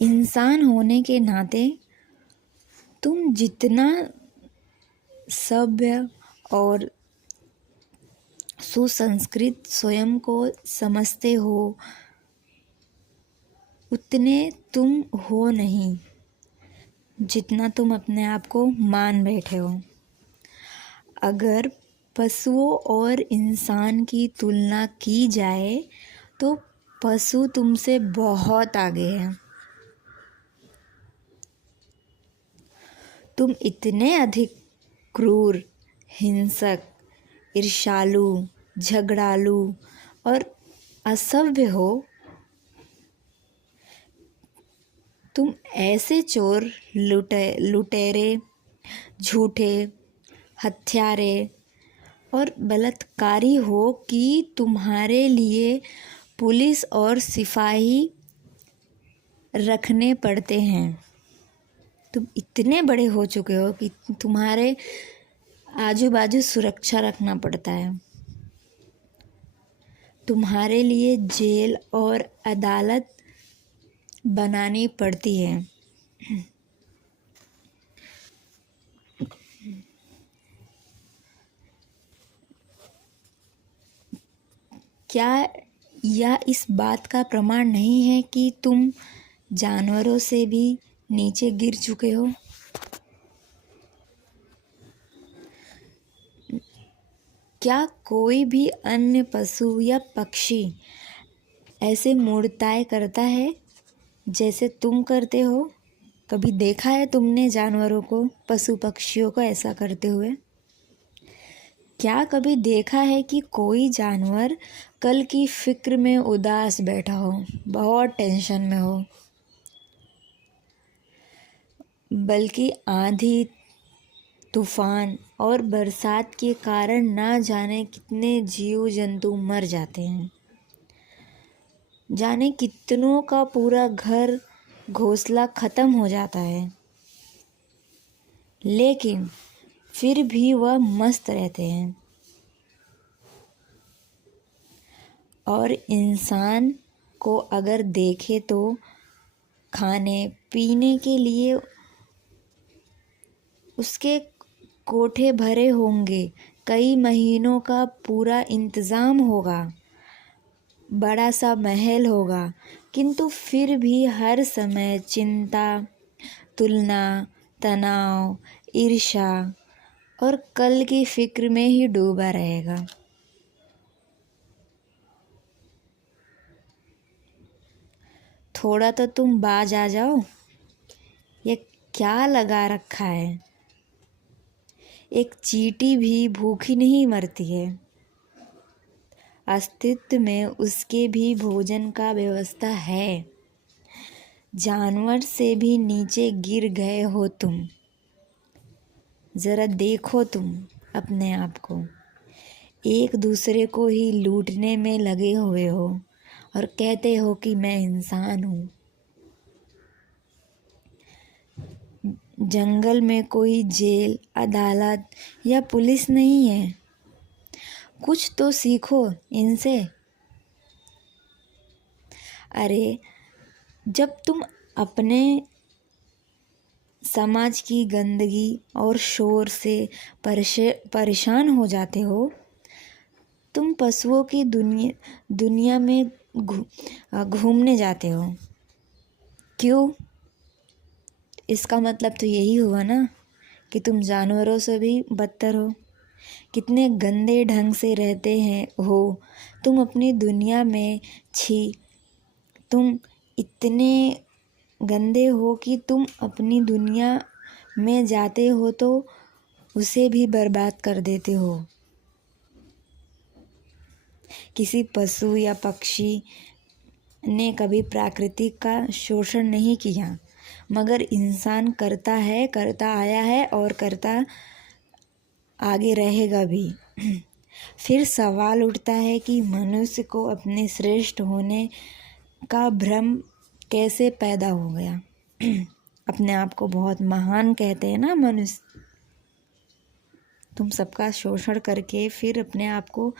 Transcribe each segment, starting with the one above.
इंसान होने के नाते तुम जितना सभ्य और सुसंस्कृत स्वयं को समझते हो उतने तुम हो नहीं जितना तुम अपने आप को मान बैठे हो। अगर पशुओं और इंसान की तुलना की जाए तो पशु तुमसे बहुत आगे है। तुम इतने अधिक क्रूर, हिंसक, ईर्ष्यालु, झगड़ालू और असभ्य हो। तुम ऐसे चोर, लुटेरे, झूठे, हत्यारे और बलात्कारी हो कि तुम्हारे लिए पुलिस और सिपाही रखने पड़ते हैं। तुम इतने बड़े हो चुके हो कि तुम्हारे आजू बाजू सुरक्षा रखना पड़ता है। तुम्हारे लिए जेल और अदालत बनानी पड़ती है। क्या यह इस बात का प्रमाण नहीं है कि तुम जानवरों से भी नीचे गिर चुके हो? क्या कोई भी अन्य पशु या पक्षी ऐसे मूर्ताएं करता है जैसे तुम करते हो? कभी देखा है तुमने जानवरों को, पशु पक्षियों को ऐसा करते हुए? क्या कभी देखा है कि कोई जानवर कल की फिक्र में उदास बैठा हो, बहुत टेंशन में हो? बल्कि आंधी, तूफान और बरसात के कारण ना जाने कितने जीव जंतु मर जाते हैं। जाने कितनों का पूरा घर घोंसला खत्म हो जाता है, लेकिन फिर भी वह मस्त रहते हैं। और इंसान को अगर देखे तो खाने पीने के लिए उसके कोठे भरे होंगे, कई महीनों का पूरा इंतज़ाम होगा, बड़ा सा महल होगा, किंतु फिर भी हर समय चिंता, तुलना, तनाव, ईर्ष्या और कल की फिक्र में ही डूबा रहेगा। थोड़ा तो तुम बाज आ जाओ। ये क्या लगा रखा है? एक चींटी भी भूखी नहीं मरती है। अस्तित्व में उसके भी भोजन का व्यवस्था है। जानवर से भी नीचे गिर गए हो तुम। ज़रा देखो तुम अपने आप को। एक दूसरे को ही लूटने में लगे हुए हो और कहते हो कि मैं इंसान हूँ। जंगल में कोई जेल, अदालत या पुलिस नहीं है। कुछ तो सीखो इनसे। अरे, जब तुम अपने समाज की गंदगी और शोर से परेशान हो जाते हो, तुम पशुओं की दुनिया में घूमने जाते हो। क्यों? इसका मतलब तो यही हुआ ना कि तुम जानवरों से भी बदतर हो। कितने गंदे ढंग से रहते हैं हो तुम अपनी दुनिया में। छी, तुम इतने गंदे हो कि तुम अपनी दुनिया में जाते हो तो उसे भी बर्बाद कर देते हो। किसी पशु या पक्षी ने कभी प्रकृति का शोषण नहीं किया, मगर इंसान करता है, करता आया है और करता आगे रहेगा भी। फिर सवाल उठता है कि मनुष्य को अपने श्रेष्ठ होने का भ्रम कैसे पैदा हो गया। अपने आप को बहुत महान कहते हैं ना मनुष्य। तुम सबका शोषण करके फिर अपने आप को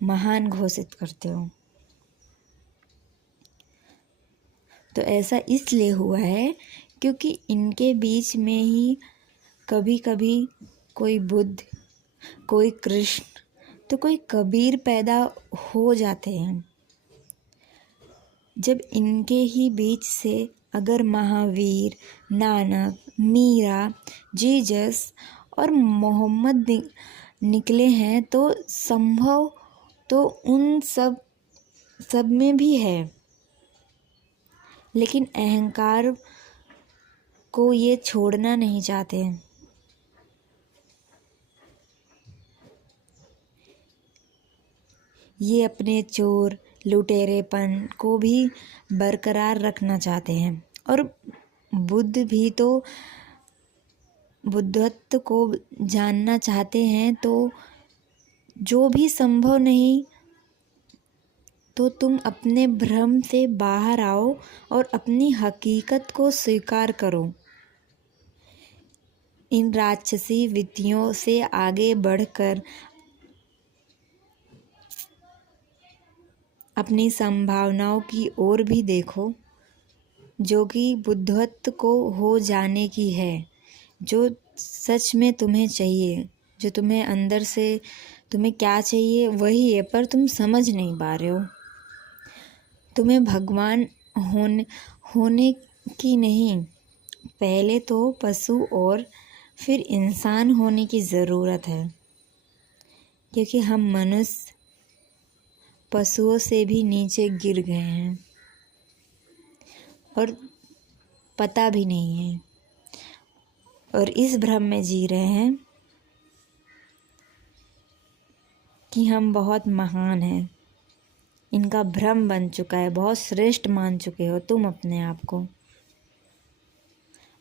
महान घोषित करते हो। तो ऐसा इसलिए हुआ है क्योंकि इनके बीच में ही कभी कभी कोई बुद्ध, कोई कृष्ण, तो कोई कबीर पैदा हो जाते हैं। जब इनके ही बीच से अगर महावीर, नानक, मीरा, जीसस और मोहम्मद निकले हैं तो संभव तो उन सब में भी है, लेकिन अहंकार को ये छोड़ना नहीं चाहते। ये अपने चोर लुटेरेपन को भी बरकरार रखना चाहते हैं। और बुद्ध भी तो बुद्धत्व को जानना चाहते हैं। तो जो भी संभव नहीं तो तुम अपने भ्रम से बाहर आओ और अपनी हकीकत को स्वीकार करो। इन राक्षसी विधियों से आगे बढ़कर अपनी संभावनाओं की ओर भी देखो, जो कि बुद्धत्व को हो जाने की है, जो सच में तुम्हें चाहिए, जो तुम्हें अंदर से तुम्हें क्या चाहिए वही है, पर तुम समझ नहीं पा रहे हो। तुम्हें भगवान होने की नहीं, पहले तो पशु और फिर इंसान होने की ज़रूरत है, क्योंकि हम मनुष्य पशुओं से भी नीचे गिर गए हैं और पता भी नहीं है, और इस भ्रम में जी रहे हैं कि हम बहुत महान हैं। इनका भ्रम बन चुका है, बहुत श्रेष्ठ मान चुके हो तुम अपने आप को।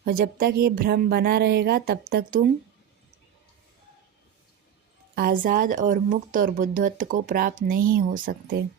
और जब तक ये भ्रम बना रहेगा तब तक तुम आज़ाद और मुक्त और बुद्धत्व को प्राप्त नहीं हो सकते।